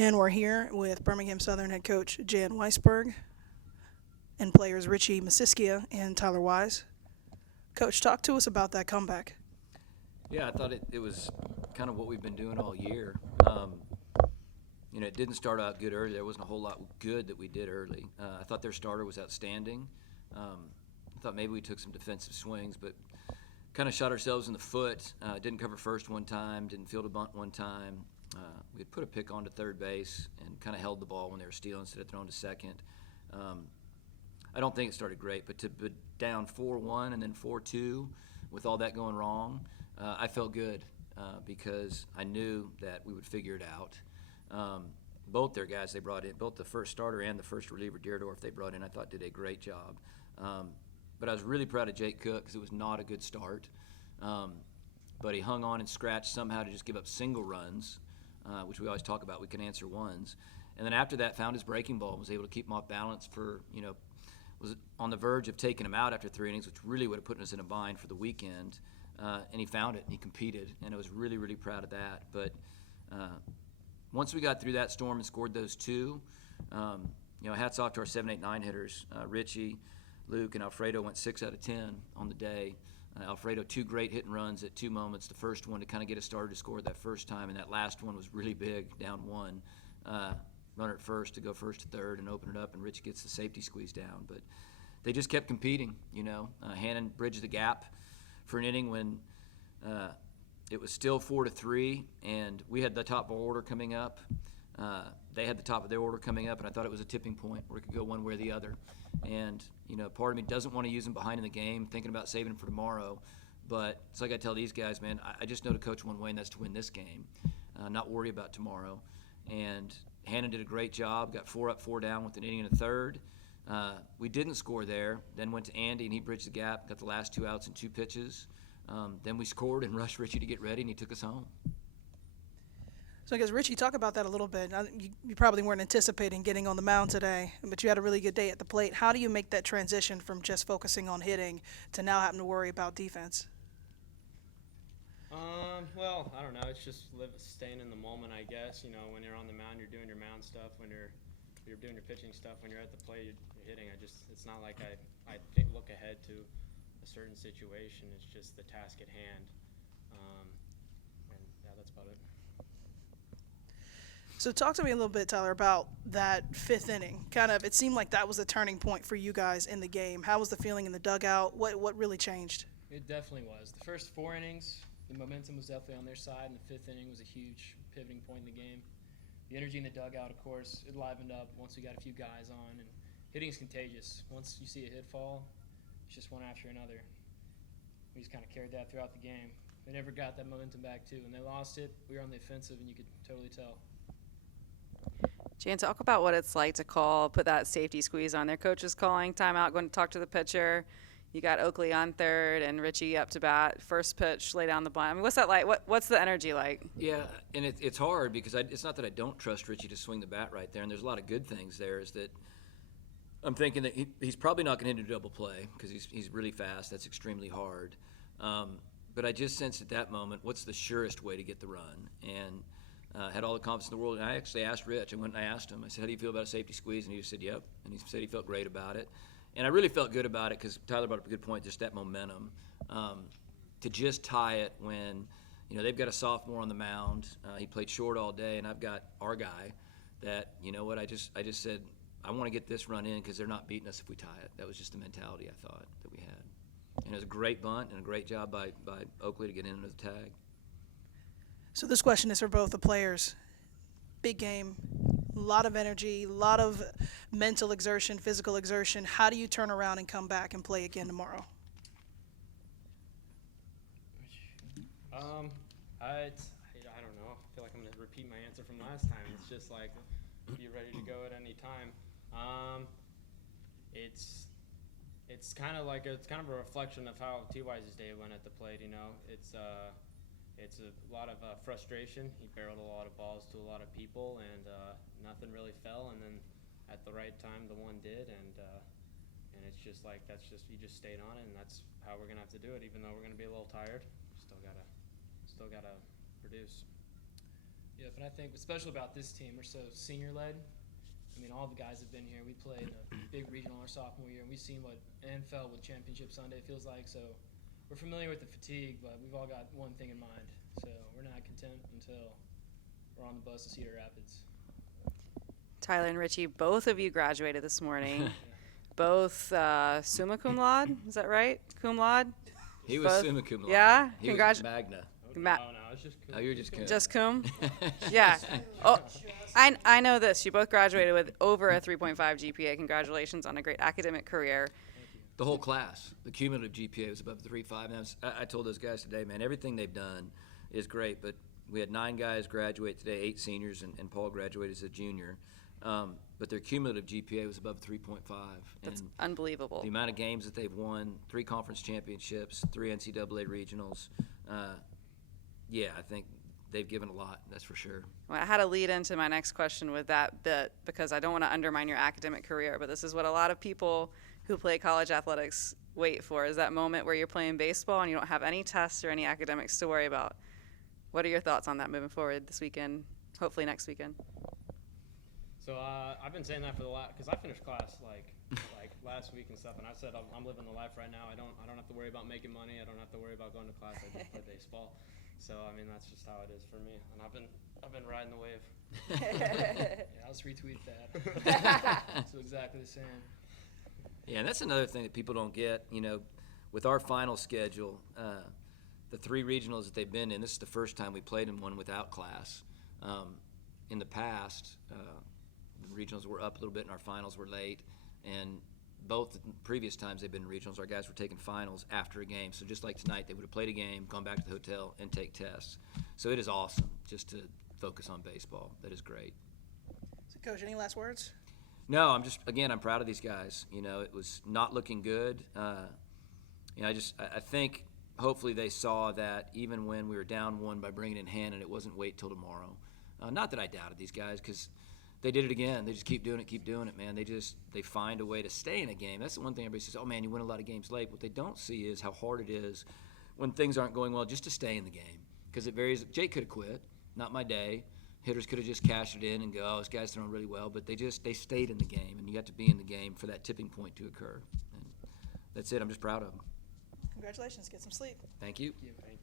And we're here with Birmingham-Southern head coach Jan Weisberg and players Richie, Misischia, and Tyler Wise. Coach, talk to us about that comeback. Yeah, I thought it was kind of what we've been doing all year. It didn't start out good early. There wasn't a whole lot good that we did early. I thought their starter was outstanding. I thought maybe we took some defensive swings, but kind of shot ourselves in the foot. Didn't cover first one time, didn't field a bunt one time. We had put a pick onto third base and kind of held the ball when they were stealing instead of throwing to second. I don't think it started great, but to be down 4-1 and then 4-2 with all that going wrong, I felt good because I knew that we would figure it out. Both their guys they brought in, both the first starter and the first reliever, Deerdorf, they brought in, I thought did a great job. But I was really proud of Jake Cook because it was not a good start. But he hung on and scratched somehow to just give up single runs, which we always talk about. We can answer ones. And then after that, found his breaking ball and was able to keep him off balance for, was on the verge of taking him out after 3 innings, which really would have put us in a bind for the weekend. And he found it and he competed, and I was really, really proud of that. But once we got through that storm and scored those two, hats off to our 7, 8, 9 hitters. Richie, Luke, and Alfredo went 6 out of 10 on the day. Alfredo, 2 great hit and runs at 2 moments. The first one to kind of get us started to score that first time, and that last one was really big, down 1. Runner at first to go first to third and open it up, and Richie gets the safety squeeze down. But they just kept competing, Hannon bridged the gap for an inning when it was still 4-3, and we had the top of our order coming up. They had the top of their order coming up, and I thought it was a tipping point where it could go one way or the other. And, part of me doesn't want to use them behind in the game, thinking about saving them for tomorrow. But it's like I tell these guys, man, I just know to coach one way, and that's to win this game, not worry about tomorrow. And Hannon did a great job, got 4 up, 4 down with an inning and a third. We didn't score there, then went to Andy, and he bridged the gap, got the last 2 outs and 2 pitches. Then we scored and rushed Richie to get ready, and he took us home. So I guess, Richie, talk about that a little bit. You probably weren't anticipating getting on the mound today, but you had a really good day at the plate. How do you make that transition from just focusing on hitting to now having to worry about defense? Well, I don't know. It's just staying in the moment, I guess. When you're on the mound, you're doing your mound stuff. When you're doing your pitching stuff, when you're at the plate, you're hitting. It's not like I look ahead to a certain situation. It's just the task at hand. And yeah, that's about it. So talk to me a little bit, Tyler, about that 5th inning. It seemed like that was a turning point for you guys in the game. How was the feeling in the dugout? What really changed? It definitely was. The first 4 innings, the momentum was definitely on their side, and the 5th inning was a huge pivoting point in the game. The energy in the dugout, of course, it livened up once we got a few guys on, and hitting is contagious. Once you see a hit fall, it's just one after another. We just kind of carried that throughout the game. They never got that momentum back, too. When they lost it, we were on the offensive, and you could totally tell. Jan, talk about what it's like to put that safety squeeze on. Their coach is calling timeout, going to talk to the pitcher. You got Oakley on third and Richie up to bat. First pitch, lay down the bunt. I mean, what's that like? What's the energy like? Yeah, and it's hard because it's not that I don't trust Richie to swing the bat right there, and there's a lot of good things there. Is that I'm thinking that he's probably not going to hit a double play because he's really fast. That's extremely hard. But I just sensed at that moment, what's the surest way to get the run? And had all the confidence in the world. And I actually asked Rich. I went and I asked him. I said, how do you feel about a safety squeeze? And he just said, yep. And he said he felt great about it. And I really felt good about it because Tyler brought up a good point, just that momentum. To just tie it when, they've got a sophomore on the mound. He played short all day, and I've got our guy that, I just said, I want to get this run in because they're not beating us if we tie it. That was just the mentality I thought that we had. And it was a great bunt and a great job by Oakley to get in under the tag. So this question is for both the players. Big game, a lot of energy, a lot of mental exertion, physical exertion. How do you turn around and come back and play again tomorrow? I don't know. I feel like I'm going to repeat my answer from last time. It's just like be ready to go at any time. It's kind of a reflection of how T-Wise's day went at the plate. It's a lot of frustration. He barreled a lot of balls to a lot of people, and nothing really fell. And then at the right time, the one did, and it's just like you just stayed on it, and that's how we're gonna have to do it. Even though we're gonna be a little tired, still gotta produce. Yeah, championship. And I think what's special about this team, we're so senior-led. I mean, all the guys have been here. We played a big regional our sophomore year, and we've seen what and felt what Championship Sunday feels like. So we're familiar with the fatigue, but we've all got one thing in mind. So we're not content until we're on the bus to Cedar Rapids. Tyler and Richie, both of you graduated this morning. Both summa cum laude, is that right? Cum laude? He was Both? summa cum laude. Yeah? He was Congratu- magna. Ma- No, it's just cool. Oh, you're just cum. Just cum? Yeah. Oh, I know this. You both graduated with over a 3.5 GPA. Congratulations on a great academic career. The whole class, the cumulative GPA was above 3.5. And I told those guys today, man, everything they've done is great. But we had 9 guys graduate today, 8 seniors, and Paul graduated as a junior. But their cumulative GPA was above 3.5. That's and unbelievable. the amount of games that they've won, 3 conference championships, 3 NCAA regionals, yeah, I think they've given a lot, that's for sure. Well, I had to lead into my next question with that bit because I don't want to undermine your academic career, but this is what a lot of people who play college athletics wait for, is that moment where you're playing baseball and you don't have any tests or any academics to worry about. What are your thoughts on that moving forward this weekend, hopefully next weekend? So I've been saying that for the last, because I finished class like last week and stuff, and I said I'm living the life right now. I don't have to worry about making money. I don't have to worry about going to class. I just play baseball. So I mean that's just how it is for me, and I've been riding the wave. Yeah, I'll just retweet that. So exactly the same. Yeah, and that's another thing that people don't get, with our final schedule, the 3 regionals that they've been in, this is the first time we played in one without class. In the past, the regionals were up a little bit and our finals were late, and both previous times they've been in regionals, our guys were taking finals after a game. So just like tonight, they would have played a game, gone back to the hotel, and take tests. So it is awesome just to focus on baseball. That is great. So, Coach, any last words? No, I'm proud of these guys. It was not looking good. I think hopefully they saw that even when we were down 1 by bringing in Hannon, it wasn't wait till tomorrow. Not that I doubted these guys, because they did it again. They just keep doing it, man. They find a way to stay in a game. That's the one thing everybody says, oh, man, you win a lot of games late. What they don't see is how hard it is when things aren't going well just to stay in the game, because it varies. Jake could have quit. Not my day. Hitters could have just cashed it in and go, oh, this guy's throwing really well. But they stayed in the game, and you have to be in the game for that tipping point to occur. And that's it. I'm just proud of them. Congratulations. Get some sleep. Thank you. Yeah, thank you.